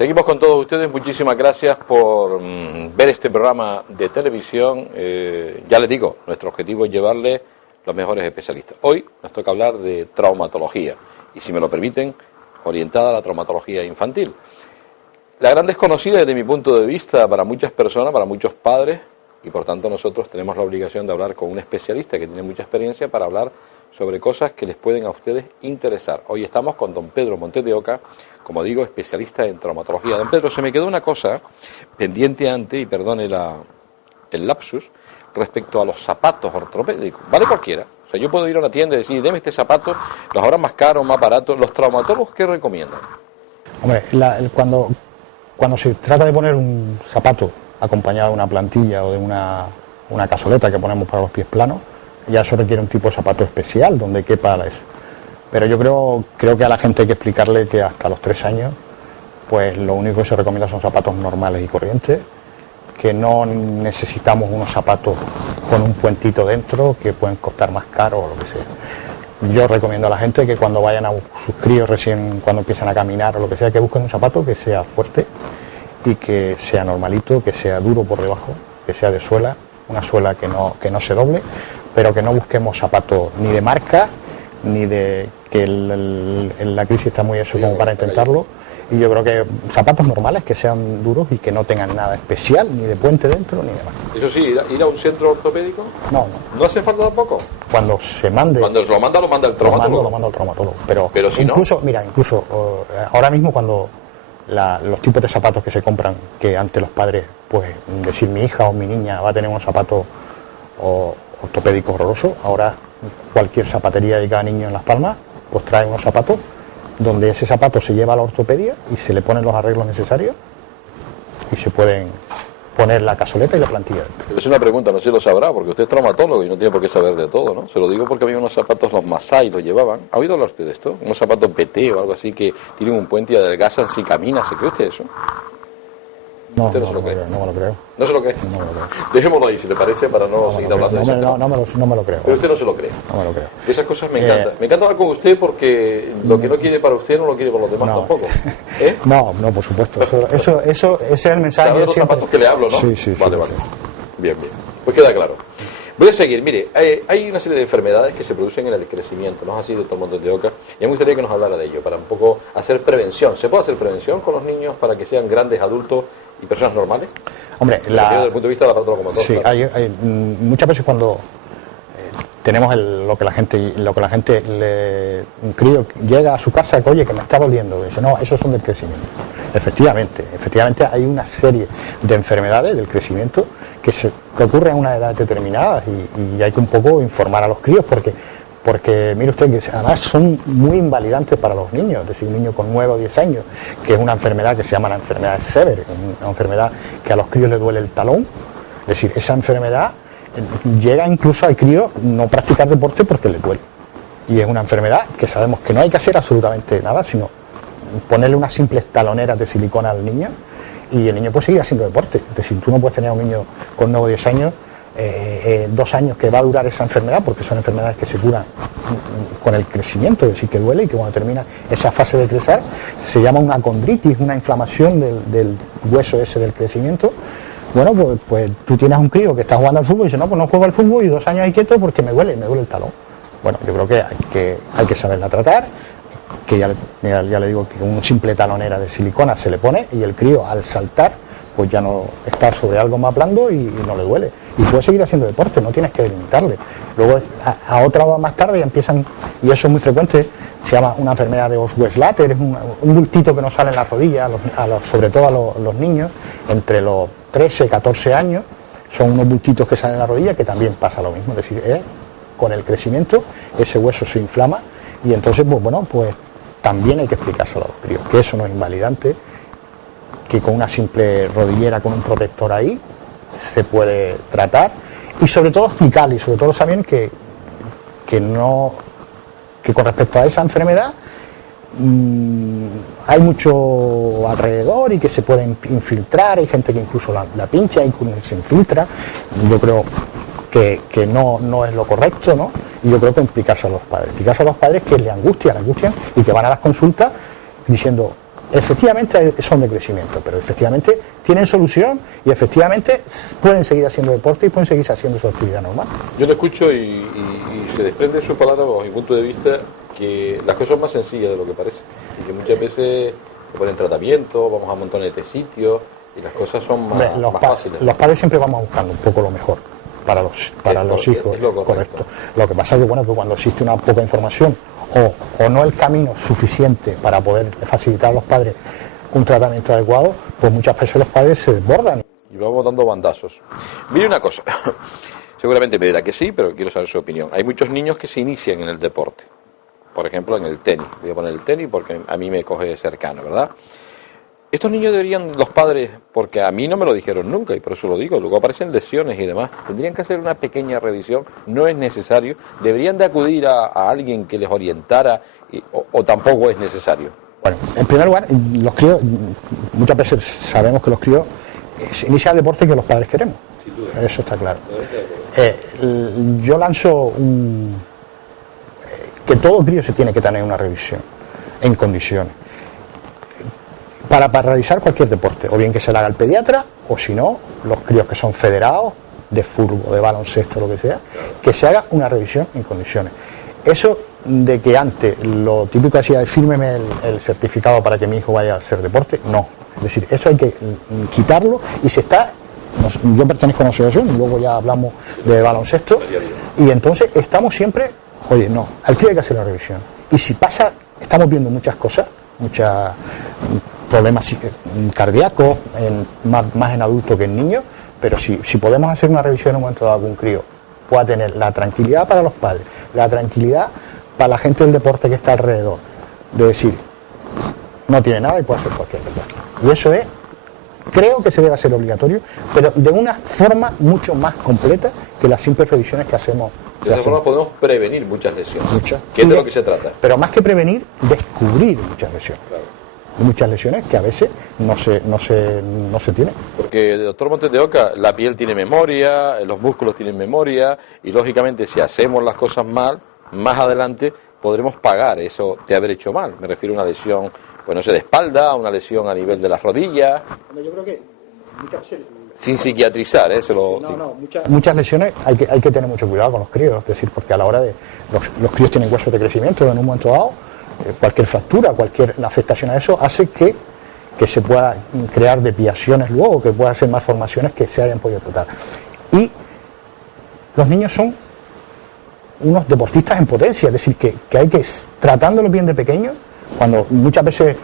Seguimos con todos ustedes, muchísimas gracias por ver este programa de televisión. Ya les digo, nuestro objetivo es llevarles los mejores especialistas. Hoy nos toca hablar de traumatología y, si me lo permiten, orientada a la traumatología infantil. La gran desconocida desde mi punto de vista para muchas personas, para muchos padres, y por tanto nosotros tenemos la obligación de hablar con un especialista que tiene mucha experiencia para hablar sobre cosas que les pueden a ustedes interesar. Hoy estamos con don Pedro Montes de Oca, como digo, especialista en traumatología. Don Pedro, se me quedó una cosa pendiente antes, y perdone el lapsus, respecto a los zapatos ortopédicos. Vale cualquiera. O sea, yo puedo ir a una tienda y decir, deme este zapato, los habrá más caros, más baratos. ¿Los traumatólogos qué recomiendan? Hombre, cuando se trata de poner un zapato acompañado de una plantilla o de una casoleta que ponemos para los pies planos, ya eso requiere un tipo de zapato especial donde quepa eso. Pero yo creo que a la gente hay que explicarle que hasta los 3 años, pues lo único que se recomienda son zapatos normales y corrientes, que no necesitamos unos zapatos con un puentito dentro que pueden costar más caro o lo que sea. Yo recomiendo a la gente que cuando vayan a sus críos recién, cuando empiezan a caminar o lo que sea, que busquen un zapato que sea fuerte y que sea normalito, que sea duro por debajo, que sea de suela, una suela que no se doble, pero que no busquemos zapatos ni de marca, ni de que la crisis está muy eso como para intentarlo. Y yo creo que zapatos normales que sean duros y que no tengan nada especial, ni de puente dentro, ni demás. Eso sí, ir a un centro ortopédico. No. ¿No hace falta tampoco? Cuando se mande. Cuando se lo manda el traumatólogo. Lo manda el traumatólogo. Pero si incluso, no. Mira, ahora mismo cuando los tipos de zapatos que se compran, que ante los padres, pues decir mi hija o mi niña va a tener unos zapatos ortopédicos horrorosos, ahora cualquier zapatería de cada niño en Las Palmas, pues trae unos zapatos donde ese zapato se lleva a la ortopedia y se le ponen los arreglos necesarios y se pueden poner la casoleta y la plantilla dentro. Es una pregunta, no sé si lo sabrá, porque usted es traumatólogo y no tiene por qué saber de todo, ¿no? Se lo digo porque había unos zapatos, los Masai los llevaban. ¿Ha oído hablar usted de esto? Unos zapatos BT o algo así que tienen un puente y adelgazan si camina. ¿Se cree usted eso? No, ¿Usted no me lo creo. ¿No se lo cree? No me lo creo. Dejémoslo ahí, si le parece, para no seguir hablando de eso. No me lo creo. Pero usted no se lo cree. No me lo creo. De esas cosas me encantan. Me encanta hablar con usted porque lo que no quiere para usted no lo quiere para los demás tampoco. ¿Eh? No, por supuesto. Ese es el mensaje. ¿Sabe de los zapatos que le hablo, no? Sí. Vale. Bien. Pues queda claro. Voy a seguir. Mire, hay una serie de enfermedades que se producen en el crecimiento, ¿no es así, doctor Montes de Oca? Y me gustaría que nos hablara de ello, para un poco hacer prevención. ¿Se puede hacer prevención con los niños para que sean grandes adultos y personas normales? Hombre, desde el punto de vista de la patología. Sí, claro. hay muchas veces cuando tenemos lo que la gente un crío llega a su casa que oye que me está doliendo, dice no, esos son del crecimiento. Efectivamente hay una serie de enfermedades del crecimiento que ocurren a una edad determinada y hay que un poco informar a los críos porque mire usted que además son muy invalidantes para los niños, es decir, un niño con 9 o 10 años, que es una enfermedad que se llama la enfermedad de Sever, una enfermedad que a los críos les duele el talón, es decir, esa enfermedad llega incluso al crío no practicar deporte porque le duele. Y es una enfermedad que sabemos que no hay que hacer absolutamente nada, sino ponerle unas simples taloneras de silicona al niño y el niño puede seguir haciendo deporte. Es decir, tú no puedes tener a un niño con 9 o 10 años 2 años que va a durar esa enfermedad, porque son enfermedades que se curan con el crecimiento, es decir, que duele y que cuando termina esa fase de crecer se llama una condritis, una inflamación del hueso ese del crecimiento. Bueno, pues tú tienes un crío que está jugando al fútbol y dice, no, pues no juego al fútbol y 2 años ahí quieto porque me duele el talón. Bueno, yo creo que hay que saberla tratar, que ya le digo que un simple talonera de silicona se le pone y el crío al saltar pues ya no está sobre algo más blando y no le duele. Y puede seguir haciendo deporte, no tienes que limitarle. Luego a otra hora más tarde ya empiezan, y eso es muy frecuente, se llama una enfermedad de Osweiss-Latter, es un bultito que nos sale en las rodillas, sobre todo a los niños, entre los 13 y 14 años, son unos bultitos que salen en la rodilla que también pasa lo mismo, es decir, con el crecimiento ese hueso se inflama y entonces pues también hay que explicárselo a los críos, que eso no es invalidante, que con una simple rodillera con un protector ahí se puede tratar y sobre todo explicarle y sobre todo saben que con respecto a esa enfermedad hay mucho alrededor y que se puede infiltrar, hay gente que incluso la pincha y se infiltra. Yo creo que no es lo correcto, ¿no? Y yo creo que explicarse a los padres que le angustian y que van a las consultas diciendo efectivamente son de crecimiento, pero efectivamente tienen solución y efectivamente pueden seguir haciendo deporte y pueden seguir haciendo su actividad normal. Yo lo escucho y se desprende de su palabra, bajo mi punto de vista, que las cosas son más sencillas de lo que parece y que muchas veces se ponen tratamiento, vamos a montones de sitios y las cosas son más fáciles. Los padres siempre vamos buscando un poco lo mejor para los hijos, es lo correcto. Lo que pasa es que, bueno, que cuando existe una poca información o no el camino suficiente para poder facilitar a los padres un tratamiento adecuado, pues muchas veces los padres se desbordan. Y vamos dando bandazos. Mire una cosa, seguramente me dirá que sí, pero quiero saber su opinión. Hay muchos niños que se inician en el deporte, por ejemplo en el tenis. Voy a poner el tenis porque a mí me coge cercano, ¿verdad? Estos niños deberían, los padres, porque a mí no me lo dijeron nunca y por eso lo digo, luego aparecen lesiones y demás, tendrían que hacer una pequeña revisión, no es necesario, deberían de acudir a alguien que les orientara o tampoco es necesario. Bueno, en primer lugar, los críos, muchas veces sabemos que los críos se inician el deporte que los padres queremos, eso está claro. Yo lanzo que todo crío se tiene que tener una revisión en condiciones. Para realizar cualquier deporte, o bien que se le haga el pediatra, o si no, los críos que son federados, de fútbol, de baloncesto, lo que sea, que se haga una revisión en condiciones. Eso de que antes lo típico que hacía es fírmeme el certificado para que mi hijo vaya a hacer deporte, no. Es decir, eso hay que quitarlo y se está... Yo pertenezco a una asociación, luego ya hablamos de baloncesto, y entonces estamos siempre, oye, no, al crío hay que hacer la revisión. Y si pasa, estamos viendo muchas cosas, muchas problemas cardíacos, más en adultos que en niños, pero si podemos hacer una revisión en un momento dado que un crío pueda tener la tranquilidad para los padres, la tranquilidad para la gente del deporte que está alrededor, de decir, no tiene nada y puede hacer cualquier deporte. Y eso es, creo que se debe hacer obligatorio, pero de una forma mucho más completa que las simples revisiones que hacemos. De esa forma podemos prevenir muchas lesiones, que es de lo que se trata. Pero más que prevenir, descubrir muchas lesiones. Claro. Muchas lesiones que a veces no se tienen. Porque, doctor Montes de Oca, la piel tiene memoria, los músculos tienen memoria, y lógicamente si hacemos las cosas mal, más adelante podremos pagar eso de haber hecho mal. Me refiero a una lesión, pues no sé, de espalda, una lesión a nivel de las rodillas. Yo creo que muchas veces... Sin psiquiatrizar, muchas lesiones hay que tener mucho cuidado con los críos, es decir, porque a la hora de... Los críos tienen huesos de crecimiento en un momento dado, cualquier fractura, cualquier afectación a eso hace que se pueda crear desviaciones luego, que puedan ser malformaciones que se hayan podido tratar. Y los niños son unos deportistas en potencia, es decir, que hay que, tratándolos bien de pequeños, cuando muchas veces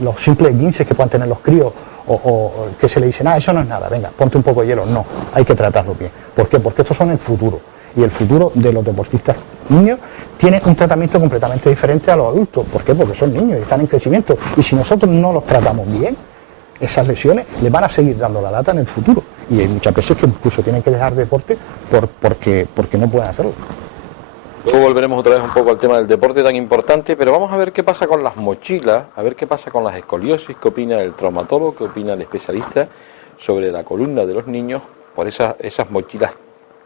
los simples guinces que puedan tener los críos o que se le dicen, eso no es nada, venga, ponte un poco de hielo, no, hay que tratarlo bien. ¿Por qué? Porque estos son el futuro. Y el futuro de los deportistas niños tiene un tratamiento completamente diferente a los adultos. ¿Por qué? Porque son niños y están en crecimiento. Y si nosotros no los tratamos bien, esas lesiones les van a seguir dando la lata en el futuro. Y hay muchas veces que incluso tienen que dejar deporte porque no pueden hacerlo. Luego volveremos otra vez un poco al tema del deporte tan importante, pero vamos a ver qué pasa con las mochilas, a ver qué pasa con las escoliosis, qué opina el traumatólogo, qué opina el especialista sobre la columna de los niños por esas mochilas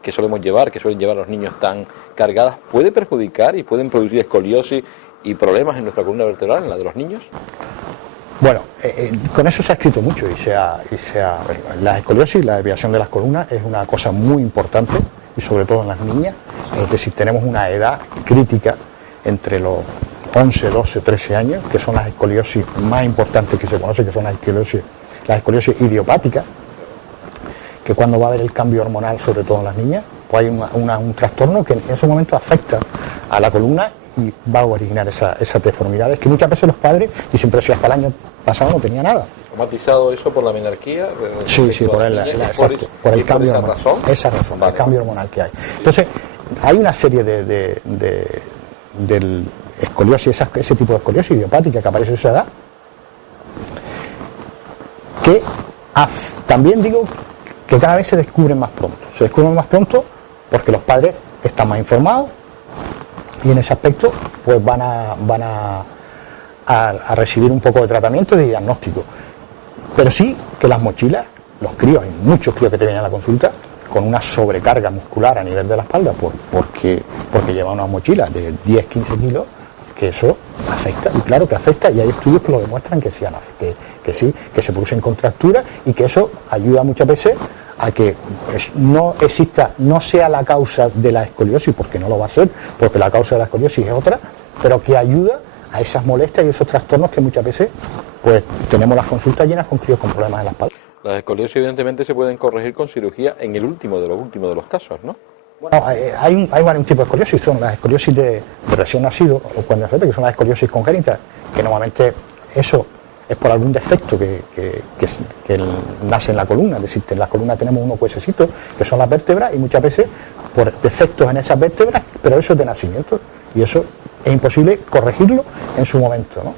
que solemos llevar, que suelen llevar los niños tan cargadas. ¿Puede perjudicar y pueden producir escoliosis y problemas en nuestra columna vertebral, en la de los niños? Bueno, con eso se ha escrito mucho la escoliosis, la desviación de las columnas es una cosa muy importante y sobre todo en las niñas, es decir, tenemos una edad crítica entre los 11, 12, 13 años, que son las escoliosis más importantes que se conocen, que son las escoliosis idiopáticas, que cuando va a haber el cambio hormonal, sobre todo en las niñas, pues hay un trastorno que en ese momento afecta a la columna y va a originar esas deformidades que muchas veces los padres dicen, pero si hasta el año pasado no tenía nada. ¿Ha matizado eso por la menarquía? Sí, por el cambio hormonal. Esa razón, vale. El cambio hormonal que hay. Entonces, hay una serie de escoliosis, ese tipo de escoliosis idiopática que aparece a esa edad, que también digo que cada vez se descubren más pronto. Se descubren más pronto porque los padres están más informados y en ese aspecto pues van a recibir un poco de tratamiento y de diagnóstico. Pero sí que las mochilas, los críos, hay muchos críos que te vienen a la consulta con una sobrecarga muscular a nivel de la espalda porque llevan unas mochilas de 10-15 kilos que eso afecta, y claro que afecta, y hay estudios que lo demuestran que sí, que se producen contracturas y que eso ayuda muchas veces a que no sea la causa de la escoliosis, porque no lo va a ser, porque la causa de la escoliosis es otra, pero que ayuda a esas molestias y esos trastornos que muchas veces pues tenemos las consultas llenas con críos con problemas en la espalda. Las escoliosis evidentemente se pueden corregir con cirugía en el último de los casos, ¿no? Bueno, hay varios tipos de escoliosis, son las escoliosis de recién nacido, o cuando que son las escoliosis congénitas, que normalmente eso es por algún defecto que nace en la columna, es decir, en la columna tenemos unos huesecitos que son las vértebras y muchas veces por defectos en esas vértebras, pero eso es de nacimiento y eso es imposible corregirlo en su momento, ¿no?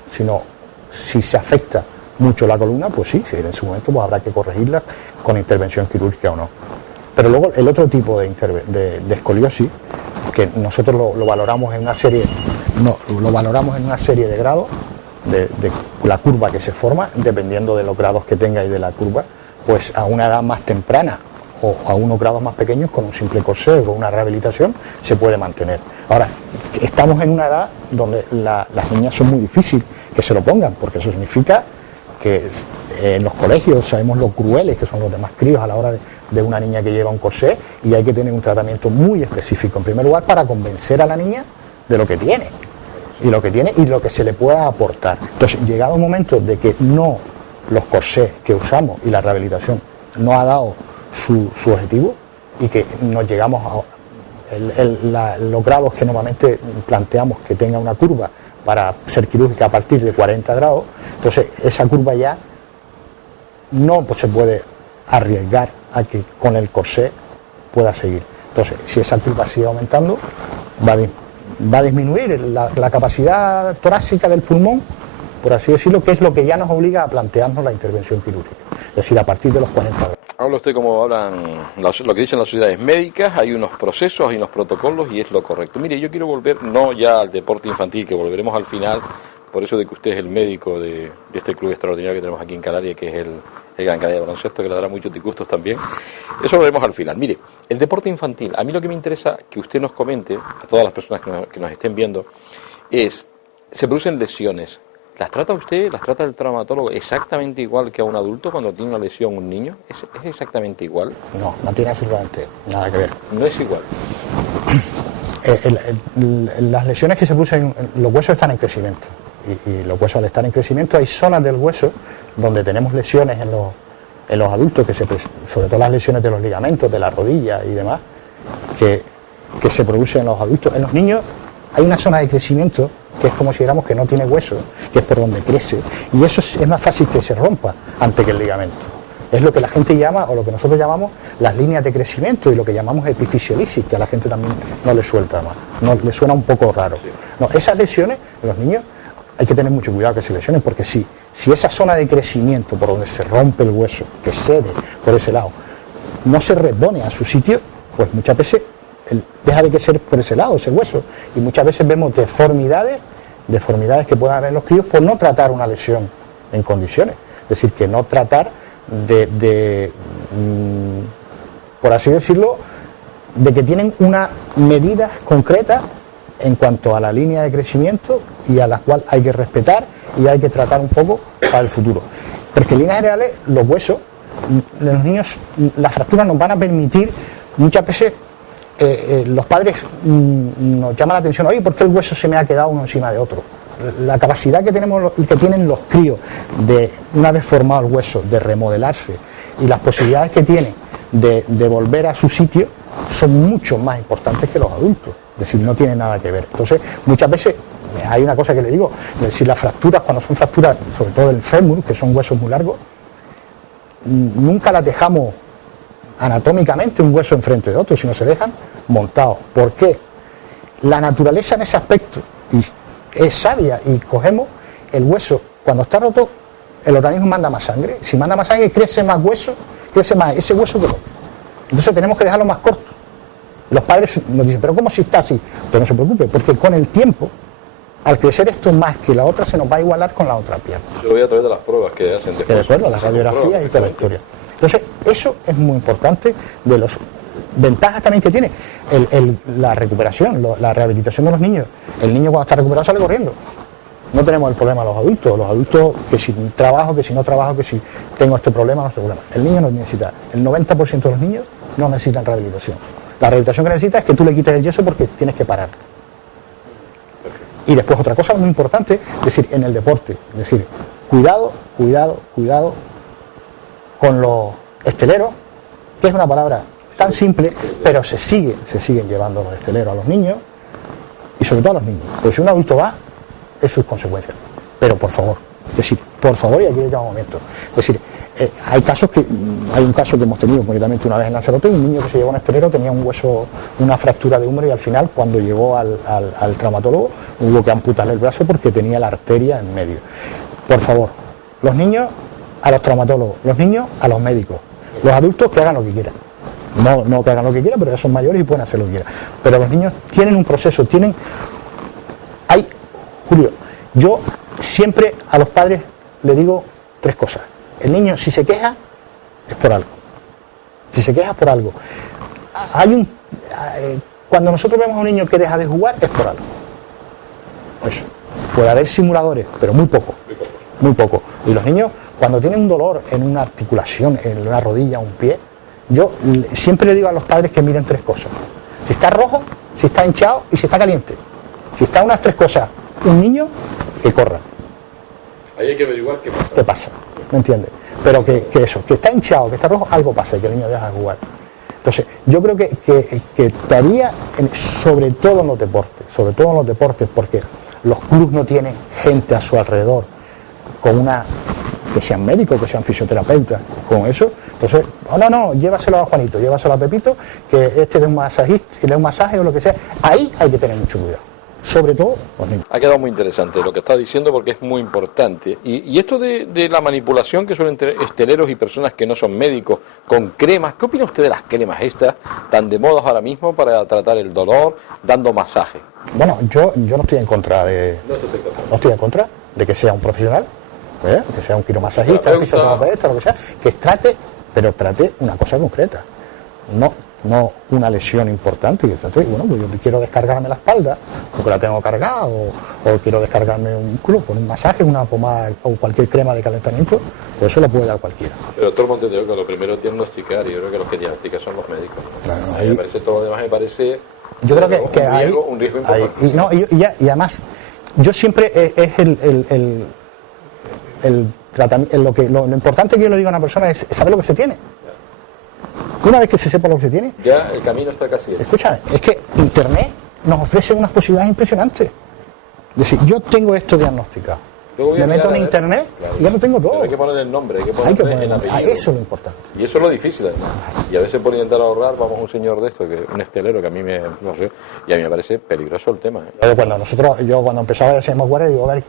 Si se afecta mucho la columna, pues sí, en su momento pues habrá que corregirla con intervención quirúrgica o no. Pero luego el otro tipo de escoliosis, que nosotros lo valoramos en una serie, de grados, de la curva que se forma, dependiendo de los grados que tenga y de la curva, pues a una edad más temprana o a unos grados más pequeños, con un simple corsé o con una rehabilitación, se puede mantener. Ahora, estamos en una edad donde las niñas son muy difíciles que se lo pongan, porque eso significa que en los colegios sabemos lo crueles que son los demás críos a la hora de una niña que lleva un corsé, y hay que tener un tratamiento muy específico, en primer lugar, para convencer a la niña de lo que tiene y lo que se le pueda aportar. Entonces, llegado un momento de que los corsés que usamos y la rehabilitación no ha dado su objetivo y que nos llegamos a los grados que normalmente planteamos que tenga una curva para ser quirúrgica a partir de 40 grados, entonces esa curva ya no se puede arriesgar a que con el corsé pueda seguir. Entonces, si esa curva sigue aumentando, va a disminuir la capacidad torácica del pulmón, por así decirlo, que es lo que ya nos obliga a plantearnos la intervención quirúrgica, es decir, a partir de los 40 grados. Habla usted como hablan lo que dicen las sociedades médicas, hay unos procesos, hay unos protocolos y es lo correcto. Mire, yo quiero volver no ya al deporte infantil, que volveremos al final, por eso de que usted es el médico de este club extraordinario que tenemos aquí en Canarias, que es el Gran Canaria de Baloncesto, que le dará muchos disgustos también. Eso lo veremos al final. Mire, el deporte infantil, a mí lo que me interesa que usted nos comente, a todas las personas que nos estén viendo, es, se producen lesiones. ¿Las trata usted, las trata el traumatólogo exactamente igual que a un adulto cuando tiene una lesión un niño? ¿Es exactamente igual? No tiene absolutamente nada que ver. No es igual. Las lesiones que se producen, los huesos están en crecimiento y los huesos al estar en crecimiento hay zonas del hueso donde tenemos lesiones en los adultos, sobre todo las lesiones de los ligamentos, de la rodilla y demás, que se producen en los adultos. En los niños hay una zona de crecimiento que es como si dijéramos que no tiene hueso, que es por donde crece, y eso es más fácil que se rompa antes que el ligamento. Es lo que la gente llama, o lo que nosotros llamamos, las líneas de crecimiento y lo que llamamos epifisiolisis, que a la gente también no le suelta más, no le suena un poco raro. No, esas lesiones, en los niños, hay que tener mucho cuidado que se lesionen, porque si esa zona de crecimiento por donde se rompe el hueso, que cede por ese lado, no se repone a su sitio, pues muchas veces deja de crecer por ese lado, ese hueso, y muchas veces vemos deformidades que puedan haber en los críos por no tratar una lesión en condiciones, es decir, que no tratar por así decirlo, de que tienen una medida concreta en cuanto a la línea de crecimiento y a la cual hay que respetar y hay que tratar un poco para el futuro. Porque en líneas generales, los huesos, de los niños, las fracturas nos van a permitir, muchas veces los padres nos llaman la atención, oye, ¿por qué el hueso se me ha quedado uno encima de otro? La capacidad que tienen los críos de, una vez formado el hueso, de remodelarse y las posibilidades que tienen de volver a su sitio son mucho más importantes que los adultos, es decir, no tienen nada que ver. Entonces, muchas veces hay una cosa que le digo, es decir, las fracturas, cuando son fracturas, sobre todo del fémur, que son huesos muy largos, nunca las dejamos anatómicamente un hueso enfrente de otro, sino se dejan montados. ¿Por qué? La naturaleza en ese aspecto es sabia y cogemos el hueso, cuando está roto, el organismo manda más sangre. Si manda más sangre, crece más hueso, crece más ese hueso que el otro. Entonces tenemos que dejarlo más corto. Los padres nos dicen, pero ¿cómo si está así? Pero no se preocupe, porque con el tiempo, al crecer esto más que la otra, se nos va a igualar con la otra pierna. Yo lo voy a través de las pruebas que hacen después. De acuerdo, las radiografías y toda la historia. Entonces, eso es muy importante de ventajas también que tiene la recuperación, la rehabilitación de los niños. El niño cuando está recuperado sale corriendo. No tenemos el problema los adultos que si trabajo, que si no trabajo, que si tengo este problema, no este problema. El niño no necesita, el 90% de los niños no necesitan rehabilitación. La rehabilitación que necesita es que tú le quites el yeso porque tienes que parar. Y después otra cosa muy importante, es decir, en el deporte, es decir, cuidado con los esteleros, que es una palabra tan simple, pero se siguen llevando los esteleros a los niños, y sobre todo a los niños, porque si un adulto va, es sus consecuencias. Pero por favor, es decir, por favor, y aquí llega un momento, es decir, hay un caso que hemos tenido concretamente una vez en Lanzarote, un niño que se llevó un estelero, tenía un hueso, una fractura de húmero, y al final cuando llegó al traumatólogo hubo que amputarle el brazo porque tenía la arteria en medio. Por favor, los niños a los traumatólogos, los niños a los médicos, los adultos que hagan lo que quieran. No que hagan lo que quieran, pero ya son mayores y pueden hacer lo que quieran. Pero los niños tienen un proceso, Julio, yo siempre a los padres le digo tres cosas. El niño, si se queja, es por algo. Si se queja, es por algo. Cuando nosotros vemos a un niño que deja de jugar, es por algo. Eso. Puede haber simuladores, pero muy poco. Muy poco. Y los niños, cuando tienen un dolor en una articulación, en una rodilla, un pie, yo siempre le digo a los padres que miren tres cosas. Si está rojo, si está hinchado y si está caliente. Si está unas tres cosas, un niño, que corra. Ahí hay que averiguar qué pasa. ¿Qué pasa? ¿Me entiendes? Pero que está hinchado, que está rojo, algo pasa y que el niño deja de jugar. Entonces, yo creo que todavía, sobre todo en los deportes, porque los clubes no tienen gente a su alrededor que sean médicos, que sean fisioterapeutas, con eso. Entonces, no, llévaselo a Juanito, llévaselo a Pepito, que este dé un masajista, que le dé un masaje o lo que sea. Ahí hay que tener mucho cuidado. Sobre todo los niños. Ha quedado muy interesante lo que está diciendo porque es muy importante. Y esto de la manipulación que suelen tener esteleros y personas que no son médicos con cremas, ¿qué opina usted de las cremas estas tan de moda ahora mismo para tratar el dolor, dando masaje? Bueno, yo no estoy en contra de... No estoy en contra de que sea un profesional, que sea un quiromasajista, un fisioterapeuta, lo que sea, que trate una cosa concreta. No una lesión importante, bueno, pues yo quiero descargarme la espalda porque la tengo cargada, o quiero descargarme un músculo con un masaje, una pomada o cualquier crema de calentamiento, pues eso lo puede dar cualquiera. Pero doctor Montedeo, que lo primero es diagnosticar, y yo creo que los que diagnostican son los médicos. Claro, ahí me parece todo lo demás, me parece yo creo que un riesgo importante. Y además, yo siempre es el tratamiento, lo importante que yo le digo a una persona es saber lo que se tiene. Una vez que se sepa lo que se tiene, ya el camino está casi hecho. Escúchame, es que Internet nos ofrece unas posibilidades impresionantes. Es decir, yo tengo esto diagnosticado, me meto en Internet y ya lo tengo todo. Pero hay que ponerle el nombre, hay que ponerle el apellido. Eso es lo importante. Y eso es lo difícil, además. Y a veces por intentar ahorrar, vamos a un señor de esto, un estelero que a mí no sé, y a mí me parece peligroso el tema. Yo cuando empezaba a hacer guardia, digo, a ver,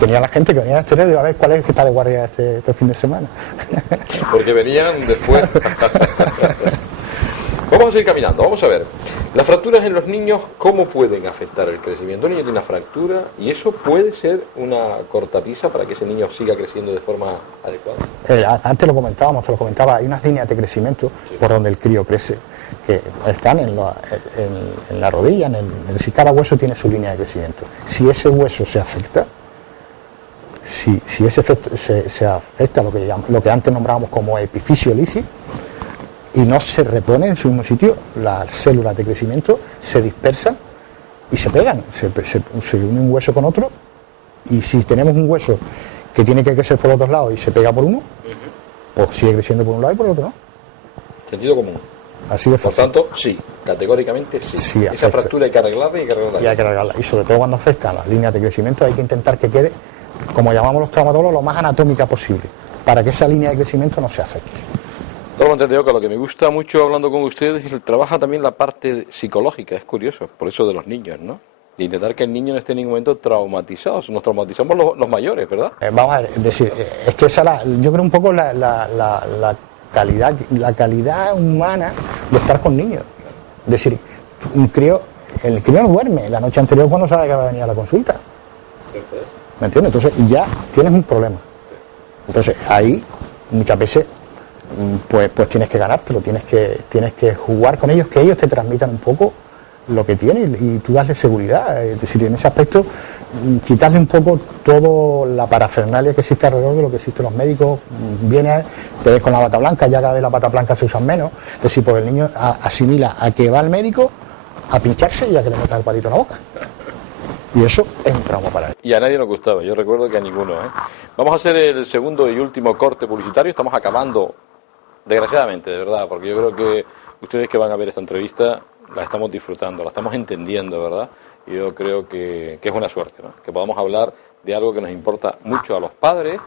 tenía la gente que venía de estelero, digo, a ver cuál es el que está de guardia este fin de semana. Porque venían después. Vamos a seguir caminando, vamos a ver. Las fracturas en los niños, ¿cómo pueden afectar el crecimiento? Un niño tiene una fractura y eso puede ser una cortapisa para que ese niño siga creciendo de forma adecuada. Antes te lo comentaba, hay unas líneas de crecimiento por donde el crío crece, que están en la rodilla, si cada hueso tiene su línea de crecimiento. Si ese hueso se afecta, si ese efecto se afecta, lo que antes nombrábamos como epifisiolisis, y no se repone en su mismo sitio, las células de crecimiento se dispersan y se pegan, se une un hueso con otro, y si tenemos un hueso que tiene que crecer por otros lados y se pega por uno, pues sigue creciendo por un lado y por el otro no. Sentido común. Así de fácil. Por tanto, sí, categóricamente sí. Esa fractura hay que arreglarla y hay que arreglarla. Y sobre todo cuando afecta a las líneas de crecimiento hay que intentar que quede, como llamamos los traumatólogos, lo más anatómica posible, para que esa línea de crecimiento no se afecte. Todo lo entendido, que lo que me gusta mucho hablando con ustedes es que trabaja también la parte psicológica, es curioso, por eso de los niños, ¿no? De intentar que el niño no esté en ningún momento traumatizado. Nos traumatizamos los mayores, ¿verdad? Vamos a ver, es decir, es que yo creo un poco la calidad humana de estar con niños. Es decir, el crío no duerme la noche anterior cuando sabe que va a venir a la consulta. ¿Me entiendes? Entonces ya tienes un problema. Entonces ahí muchas veces pues tienes que ganártelo, tienes que jugar con ellos, que ellos te transmitan un poco lo que tienen y tú darles seguridad. Es decir, en ese aspecto, quitarle un poco toda la parafernalia que existe alrededor de lo que existen los médicos. Viene, te ves con la bata blanca, ya cada vez las batas blancas se usan menos. Es decir, pues el niño asimila a que va al médico a pincharse y a que le metan el palito en la boca. Y eso es un trauma para él. Y a nadie nos gustaba, yo recuerdo que a ninguno. Vamos a hacer el segundo y último corte publicitario. Estamos acabando, desgraciadamente, de verdad, porque yo creo que ustedes que van a ver esta entrevista la estamos disfrutando, la estamos entendiendo, ¿verdad? Y yo creo que es una suerte, ¿no? Que podamos hablar de algo que nos importa mucho a los padres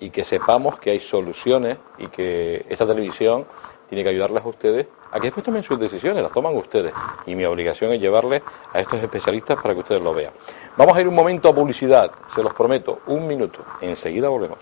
y que sepamos que hay soluciones y que esta televisión tiene que ayudarles a ustedes a que después tomen sus decisiones, las toman ustedes. Y mi obligación es llevarles a estos especialistas para que ustedes lo vean. Vamos a ir un momento a publicidad, se los prometo, 1 minuto. Enseguida volvemos.